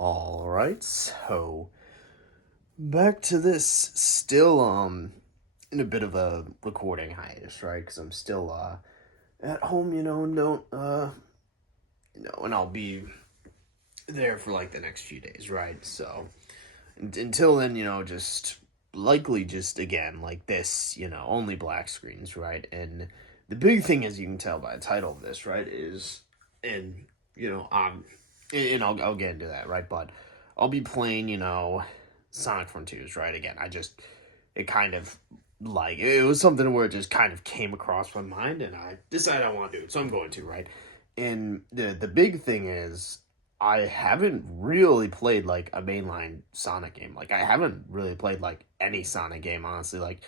All right, so back to this. Still, in a bit of a recording hiatus, right? Because I'm still at home, and don't and I'll be there for like the next few days, right? So until then, just likely just again like this, only black screens, right? And the big thing, as you can tell by the title of this, right, is and and I'll get into that, right? But I'll be playing, Sonic Frontiers, right? Again, it kind of like it was something where it just kind of came across my mind, and I decided I want to do it, so I'm going to, right? And the big thing is I haven't really played like a mainline Sonic game. Like I haven't really played like any Sonic game, honestly. Like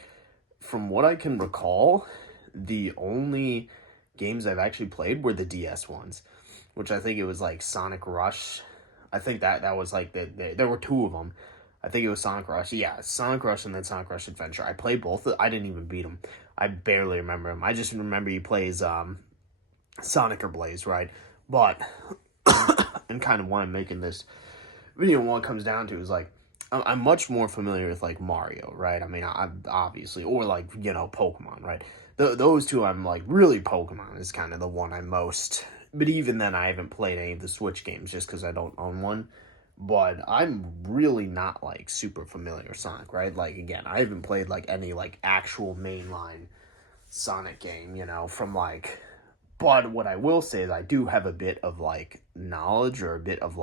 from what I can recall, the only games I've actually played were the DS ones, which I think it was like Sonic Rush. I think that was like there were two of them. I think it was Sonic Rush. Yeah, Sonic Rush and then Sonic Rush Adventure. I played both. I didn't even beat them. I barely remember him. I just remember he plays Sonic or Blaze, right? But and kind of why I'm making this video, what it comes down to is like I'm much more familiar with like Mario, right? I mean, I'm obviously, or like Pokemon, right? Those two, I'm like really Pokemon is kind of the one I'm most. But even then, I haven't played any of the Switch games just because I don't own one. But I'm really not like super familiar with Sonic, right? Like again, I haven't played like any like actual mainline Sonic game, from like. But what I will say is I do have a bit of like knowledge or a bit of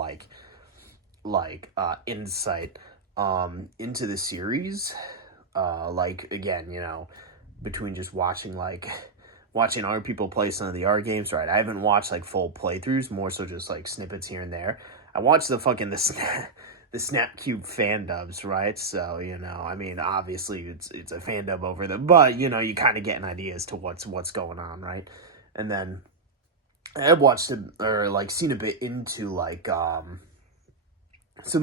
insight into the series. Like again, between just watching other people play some of the art games, right? I haven't watched like full playthroughs, more so just like snippets here and there. I watched the Snapcube fan dubs, right? So, I mean, obviously it's a fan dub over them, but you kind of get an idea as to what's going on, right? And then I've watched it or like seen a bit into like some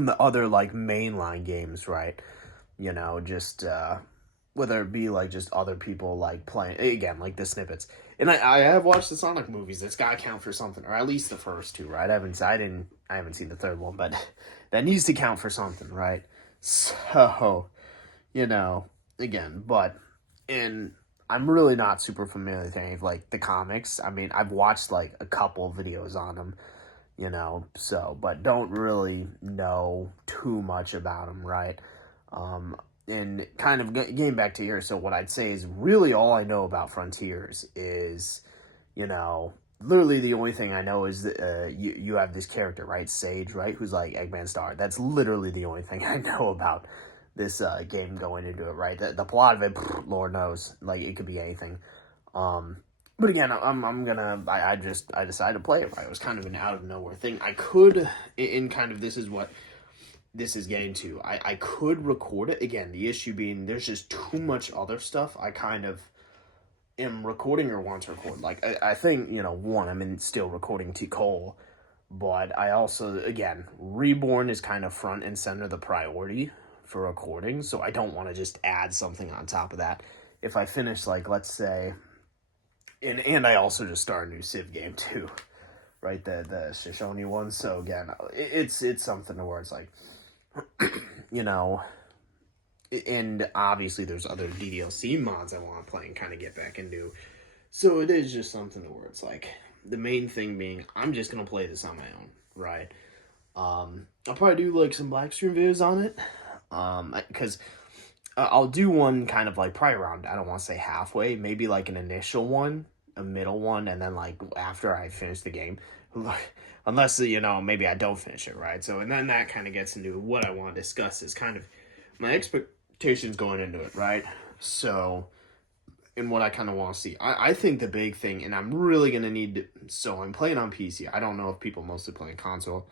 of the other like mainline games, right? Just whether it be like just other people like playing again, like the snippets. And I have watched the Sonic movies. That's gotta count for something, or at least the first two, right? I haven't seen the third one, but that needs to count for something, right? So, you know, again, but and I'm really not super familiar with any of like the comics. I mean, I've watched like a couple videos on them, so but don't really know too much about them, right? And kind of getting back to here, so what I'd say is really all I know about Frontiers is, literally the only thing I know is that you have this character, right, Sage, right, who's like Eggman Star. That's literally the only thing I know about this game going into it, right? The plot of it, Lord knows, like it could be anything. Um, but again, I decided to play it. Right, it was kind of an out of nowhere thing. I could, in kind of this is what this is getting to. I could record it again. The issue being there's just too much other stuff. I kind of am recording or want to record. Like I think one I'm still recording T Cole, but I also again Reborn is kind of front and center the priority for recording. So I don't want to just add something on top of that. If I finish like let's say, and I also just started a new Civ game too, right? The Shoshone one. So again, it's something where it's like you know, and obviously there's other DDLC mods I want to play and kind of get back into. So it is just something where it's like the main thing being I'm just gonna play this on my own, right? I'll probably do like some black stream videos on it, because I'll do one kind of like probably around I don't want to say halfway, maybe like an initial one, a middle one, and then like after I finish the game. Unless maybe I don't finish it, right? So and then that kind of gets into what I want to discuss is kind of my expectations going into it, right? So and what I kind of want to see. I think the big thing, and I'm really gonna need to, so I'm playing on PC. I don't know if people mostly play on console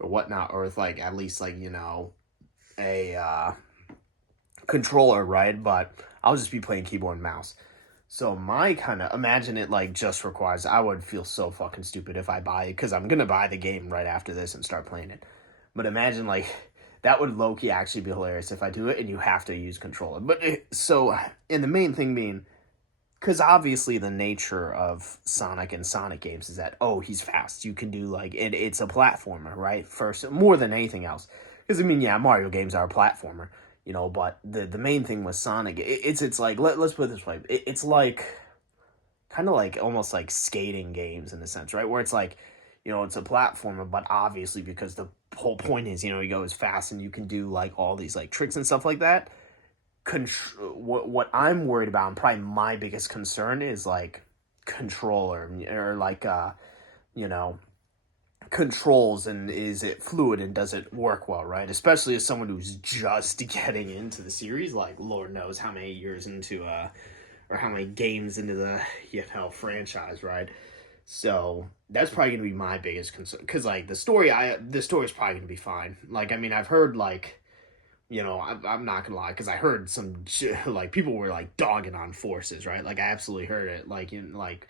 or whatnot, or if like at least like a controller, right? But I'll just be playing keyboard and mouse. So my kind of imagine it like just requires. I would feel so fucking stupid if I buy it because I'm gonna buy the game right after this and start playing it. But imagine like that would low key actually be hilarious if I do it and you have to use controller. But and the main thing being because obviously the nature of Sonic and Sonic games is that, oh, he's fast. You can do like it's a platformer, right? First, more than anything else. Because I mean, yeah, Mario games are a platformer, but the main thing with Sonic, it's like let's put it this way, it's like kind of like almost like skating games in a sense, right? Where it's like, it's a platformer, but obviously because the whole point is, you go as fast and you can do like all these like tricks and stuff like that. What I'm worried about, and probably my biggest concern, is like controller or like you know controls, and is it fluid and does it work well, right? Especially as someone who's just getting into the series, like Lord knows how many years into or how many games into the franchise, right? So that's probably gonna be my biggest concern, because like the story is probably gonna be fine. Like, I mean, I've heard like, I'm not gonna lie, because I heard some like people were like dogging on Forces, right? Like, I absolutely heard it, like in like,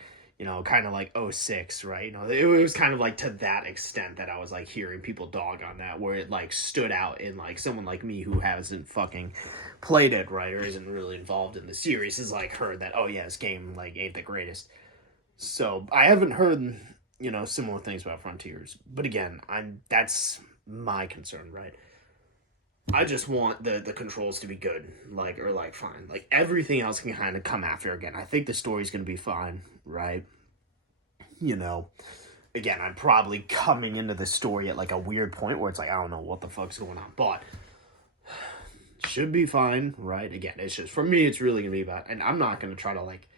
kind of like '06, right? It was kind of like to that extent that I was like hearing people dog on that, where it like stood out in like someone like me who hasn't fucking played it, right, or isn't really involved in the series, is like heard that, oh yeah, this game like ain't the greatest. So I haven't heard, similar things about Frontiers, but again, that's my concern, right? I just want the controls to be good, like, or like fine. Like, everything else can kind of come after. Again, I think the story's gonna be fine, right? You know, Again, I'm probably coming into the story at like a weird point where it's like, I don't know what the fuck's going on, but should be fine, right? Again, it's just, for me, it's really gonna be about, and I'm not gonna try to like,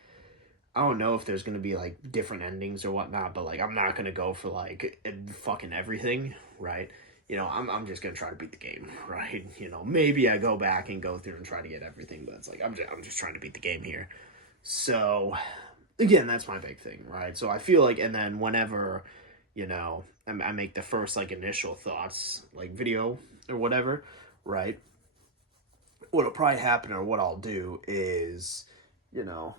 I don't know if there's gonna be like different endings or whatnot, but like, I'm not gonna go for like fucking everything, right? I'm just gonna try to beat the game, right? Maybe I go back and go through and try to get everything, but it's like, I'm just trying to beat the game here. So again, that's my big thing, right? So I feel like, and then whenever, I make the first like initial thoughts, like video or whatever, right? What'll probably happen, or what I'll do is, you know,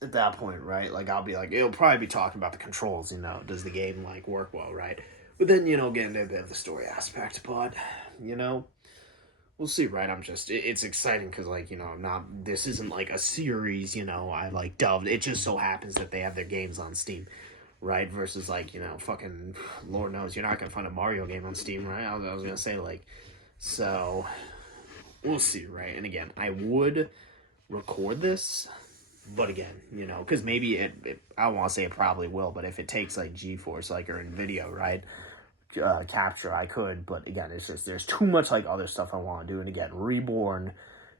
at that point, right? Like, I'll be like, it'll probably be talking about the controls, does the game like work well, right? But then, get into a bit of the story aspect, but, we'll see, right? It's exciting because, like, this isn't like a series, I like dubbed. It just so happens that they have their games on Steam, right? Versus, like, fucking, Lord knows, you're not going to find a Mario game on Steam, right? I was going to say, like, so we'll see, right? And again, I would record this, but again, because maybe I don't want to say it probably will, but if it takes like GeForce, like, or in video, right? Capture, I could, but again, it's just, there's too much like other stuff I want to do. And again, Reborn,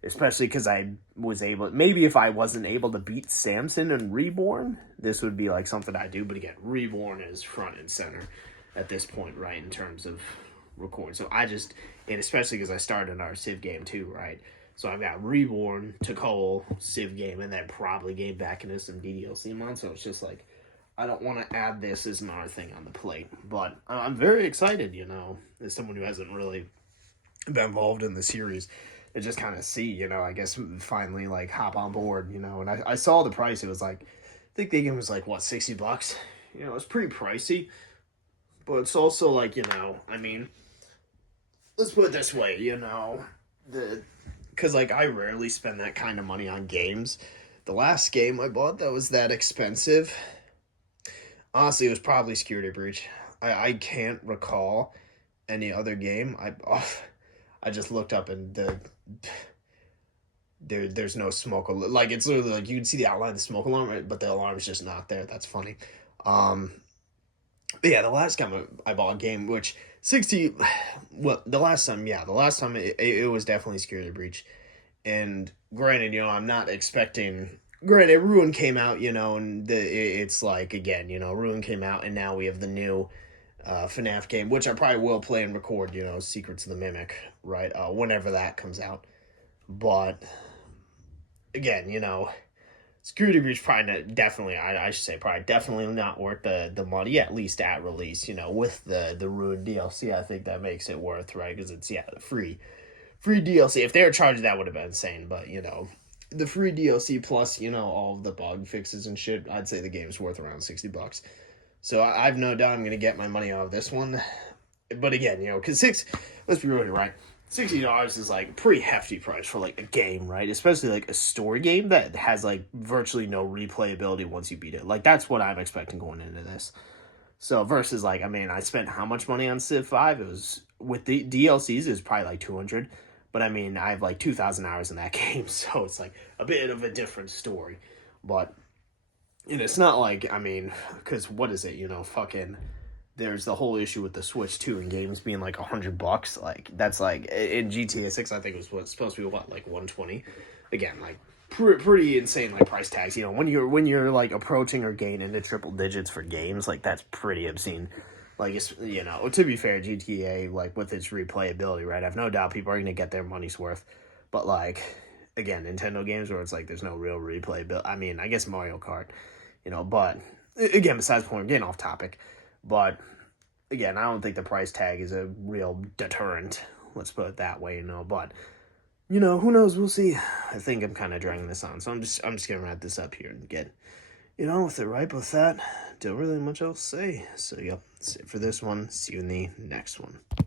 especially because I was able, maybe if I wasn't able to beat Samson and Reborn, this would be like something I do. But again, Reborn is front and center at this point, right, in terms of record. So and especially because I started another Civ game too, right? So I've got Reborn, Tikal, Civ game, and then probably game back into some DDLC mod. So it's just like, I don't want to add this as another thing on the plate. But I'm very excited, as someone who hasn't really been involved in the series, to just kind of see, I guess finally like hop on board, and I saw the price. It was like, I think the game was like, what, $60? It was pretty pricey. But it's also like, I mean, let's put it this way, because like I rarely spend that kind of money on games. The last game I bought that was that expensive, honestly, it was probably Security Breach. I can't recall any other game. I just looked up and there's no smoke. Like, it's literally like you can see the outline of the smoke alarm, right? But the alarm is just not there. That's funny. But yeah, the last time I bought a game, which 60, well, the last time it was definitely Security Breach. And granted, I'm not expecting. Granted, Ruin came out, and it's like, again, Ruin came out, and now we have the new FNAF game, which I probably will play and record, Secrets of the Mimic, right, whenever that comes out. But, again, Security Breach probably definitely, I should say, probably definitely not worth the money, at least at release, with the Ruin DLC. I think that makes it worth, right, because it's, the free DLC. If they were charging, that would have been insane, but, the free DLC plus, all of the bug fixes and shit, I'd say the game's worth around $60. So I've no doubt I'm going to get my money out of this one. But again, because let's be really right, $60 is like a pretty hefty price for like a game, right? Especially like a story game that has like virtually no replayability once you beat it. Like that's what I'm expecting going into this. So versus like, I mean, I spent how much money on Civ 5? It was with the DLCs is probably like 200, but I mean, I have like 2,000 hours in that game, so it's like a bit of a different story. But and it's not like, I mean, because what is it? Fucking there's the whole issue with the Switch 2 and games being like $100. Like that's like in GTA 6, I think it was supposed to be what, like 120. Again, like pretty insane like price tags. When you're like approaching or getting into triple digits for games, like that's pretty obscene. Like it's, to be fair, GTA, like with its replayability, right? I've no doubt people are gonna get their money's worth, but like again, Nintendo games where it's like there's no real replayability. I mean, I guess Mario Kart, but again, besides the point, we're getting off topic. But again, I don't think the price tag is a real deterrent. Let's put it that way, But who knows? We'll see. I think I'm kind of dragging this on, so I'm just gonna wrap this up here and get with it. Right with that, don't really much else to say. So yep, that's it for this one. See you in the next one.